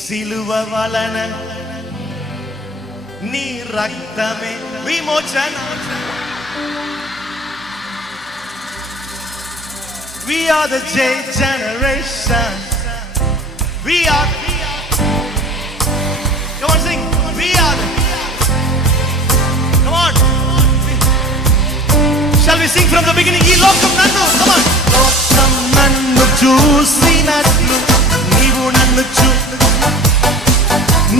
సిలువ వలన నీ రక్తమే విమోచన. We are the J generation. We are. Come on, sing. We are the. Come on. Shall we sing from the beginning? Ee lokam nannu. Come on. Lokam nannu chusinatlu neevu nannu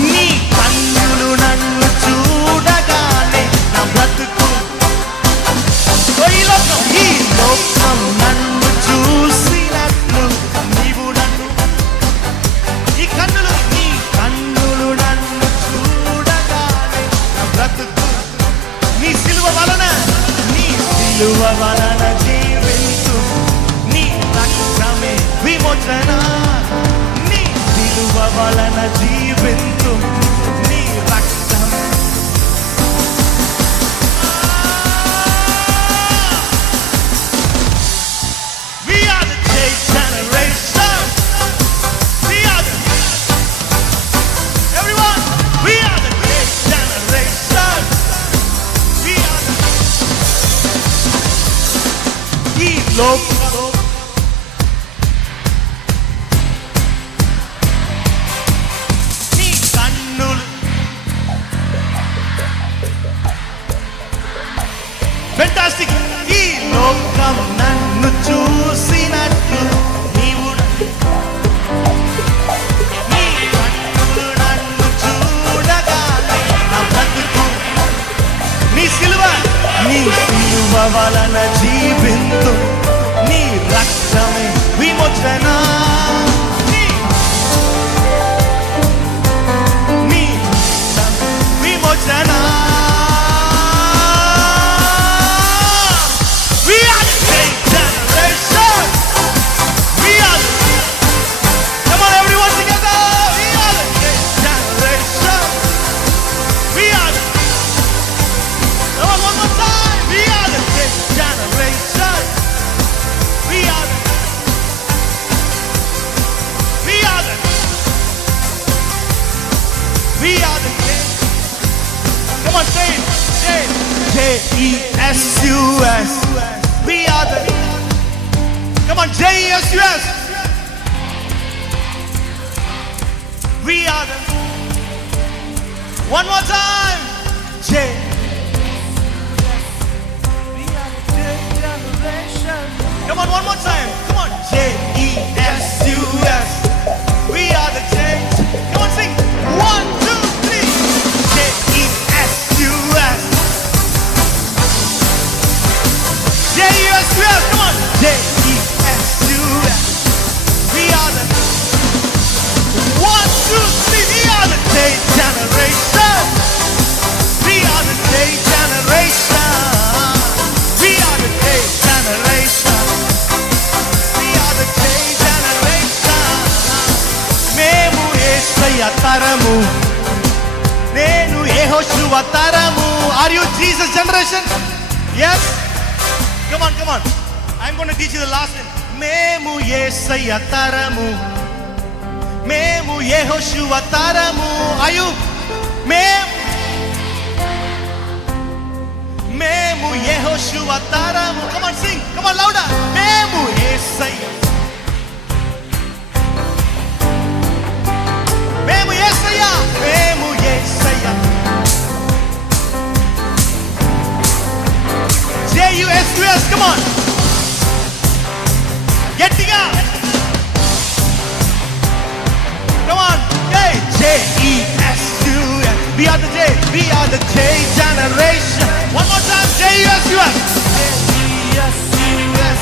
నీ కన్నులు నన్ను చూడగానే నా బ్రతుకు. ఈ లోకం నన్ను చూసినట్లు నీవు నన్ను, నీ కన్నులు నన్ను చూడగానే నా బ్రతుకు. నీ సిలువ వలన జీవించు, నీ రక్తమే విమోచన. నీ సిలువ వలన జీవించు, నీ రక్తం. We are the J generation. We are the, everyone, we are the J generation. We are the, ఈ లోకం ఫెంటాస్టిక్. ఈ లోకం నన్ను చూసినట్లు నీవు, నీ కన్నులు నన్ను చూడగానే నా బ్రతుకు. నీ సిలువ వలన జీవింతు, నీ రక్తమే విమోచన. నీ విమోచన. We are the come on, say it. J-E-S-U-S. We are the, come on, J-E-S-U-S. We are the, one more time. J. We are the generation. Come on, one more time. Come on, J-E-S-U-S. We are the J. Come on, sing. 1, 2, 3. J-E-S-U-S. J-E-S-U-S. Come on. J-E-S-U-S. We are the 1, 2, 3. We are the J generation. We are the J generation. We are the J generation. We are the J generation. మేము యేసయ్య తరము, నేను యెహోషువ తరము. Are you Jesus generation? Yes. Come on, come on. I'm going to teach you the last one. మేము యేసయ్య తరము, మేము యెహోషువ తరము. Are you? మేము యెహోషువ తరము. Come on, sing. Come on, louder. మేము యేసయ్య, మేము యేసయ్య, మేము యేసయ్య. J-U-S-U-S. Come on. గట్టిగా. Come on. Hey. J-E-S-U-S. We are the J. We are the J generation. One more time. J-U-S-U-S. J-E-S-U-S.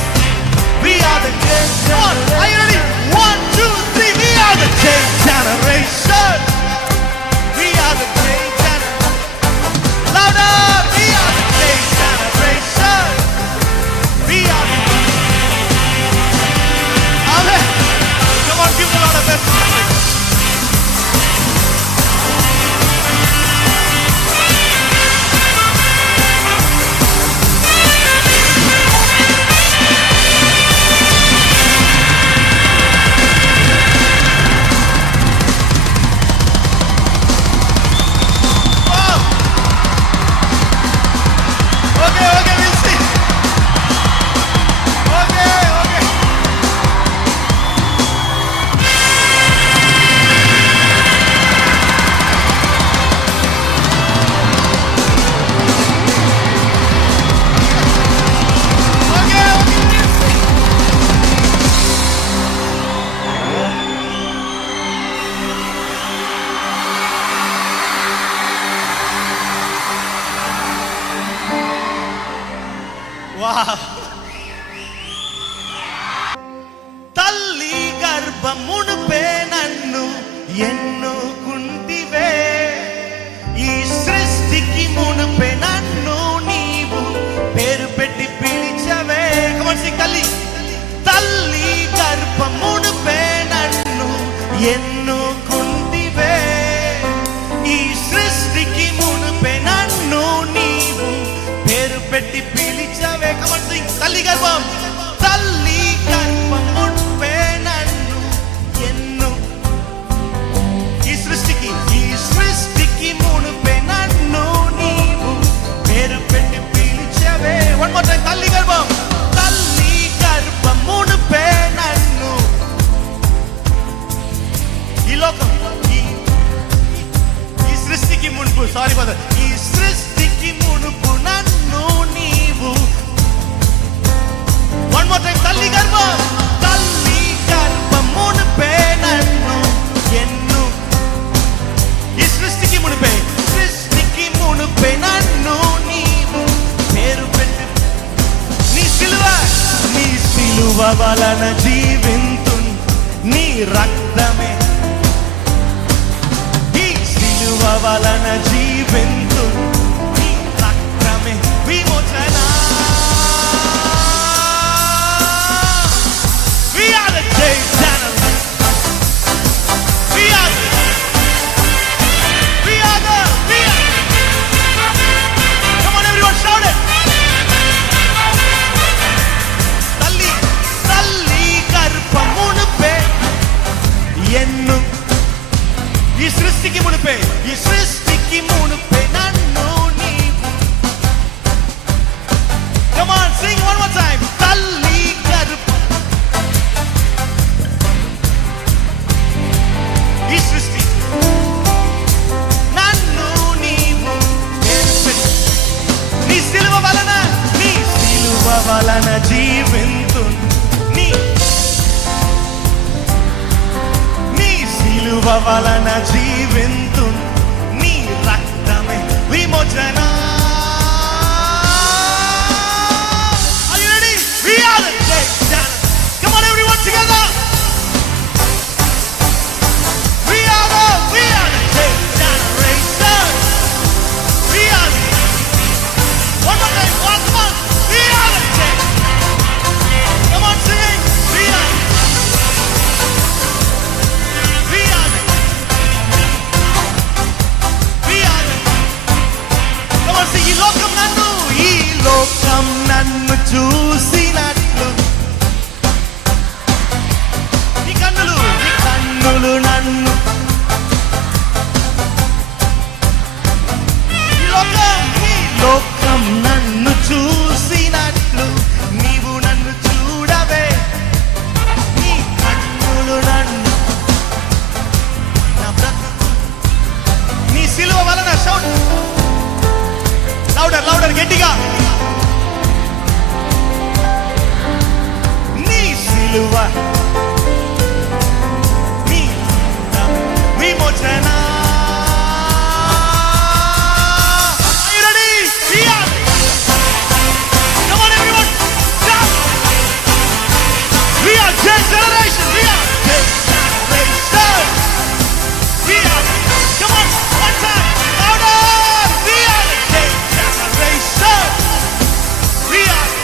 We are the J generation. Come on. Are you ready? 1, 2, 3. We are the J generation. We are the J generation. Louder. We are the J generation. We are the. Amen. Come on, give the Lord a best music. తల్లి గర్భమునుపే నన్ను ఎన్నుకుంటివే, ఈ సృష్టికి మునుపే నన్ను నీవు పేరు పెట్టి పిలిచవే. కమర్సి తల్లి, తల్లి గర్భమునుపే నన్ను ఎన్నుకుంటివే, ఈ సృష్టికి మునుపే నన్ను నీవు పేరు పెట్టి పిలిచవే. కమర్సి తల్లి గర్భం, తల్లి గర్భమునుపే నన్ను ఈ సృష్టికి మునుపే నన్ను నీవు పేరు పెట్టి పిలిచవే. One more time. తల్లి గర్భం, తల్లి గర్భమునుపే నన్ను ఈ లోకం ఈ సృష్టికి మునుపు ఈ సృష్టికి మునుపు నన్ను నీవు. One more time. తల్లి గర్భం, తల్లి గర్భమునుపే నన్ను ఈ సృష్టికి మునుపే నన్ను నీవు పేరు పెట్టి నీ సిలువ వలన జీవింతు, నీ రక్తమే ఈ సిలువ వలన జీవింతు, నీ రక్తమే విమోచన. We are the day channel. We are the Come on everyone, shout it. తల్లి గర్భమునుపే ఎన్ను ఈ సృష్టికి మునుపే నన్ను నీవు. Come on, sing one more time. తల్లి గర్భం ఈ సృష్టి నన్ను నీవు పేరు పెట్టి నీ సిలువ వలన జీవింతు, నీ సిలువ వలన జీవింతు, నీ రక్తమే విమోచన. Are you ready? We are the day channel. Come on everyone together. We are the day generation. We are the one more time. Come on. We are the day. Come on, sing. We are the come on, sing. ఈ లోకం నన్ను చూసినట్లు నీ కన్నులు నన్ను ఈ లోకం నన్ను చూసినట్లు నీవు నన్ను చూడవే, నీ కన్నులు నన్ను నా బ్రతుకు నీ సిలువ వలన. షౌట్ లౌడర్ గట్టిగా. నీ సిలువ నీ విమోచన. Are you ready? Come on everyone. Jump. We are Gen Generation. We are Gen Generation. We are. Come on, one time. Louder. We are the Gen Generation. We are the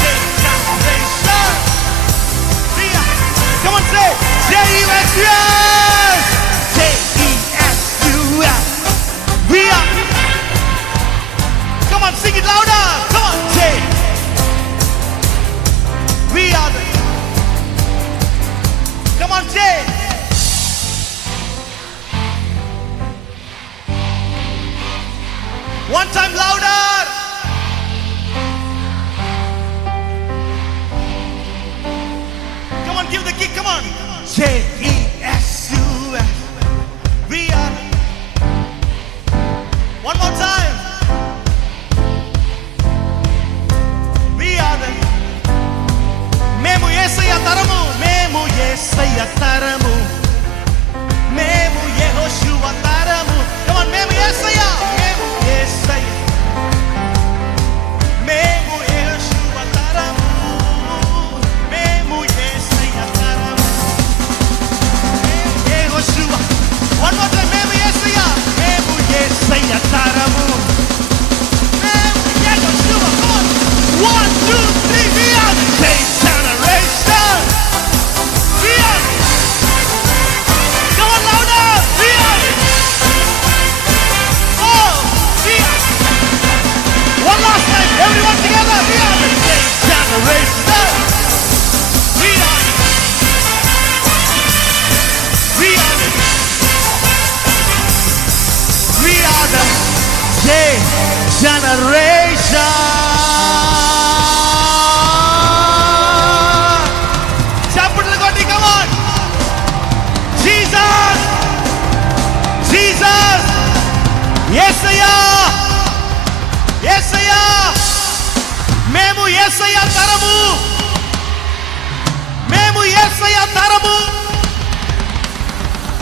Gen Generation. We are. Come on, say J-E-S-U-S. J-E-S-U-S. We are. Come on, sing it louder. Come on, say. We are the. Come on, Jay. One time louder. Come on, give the kick. Come on. J-E-S-U-S. We are. One more time. We are the. మేము యేసయ్య తరము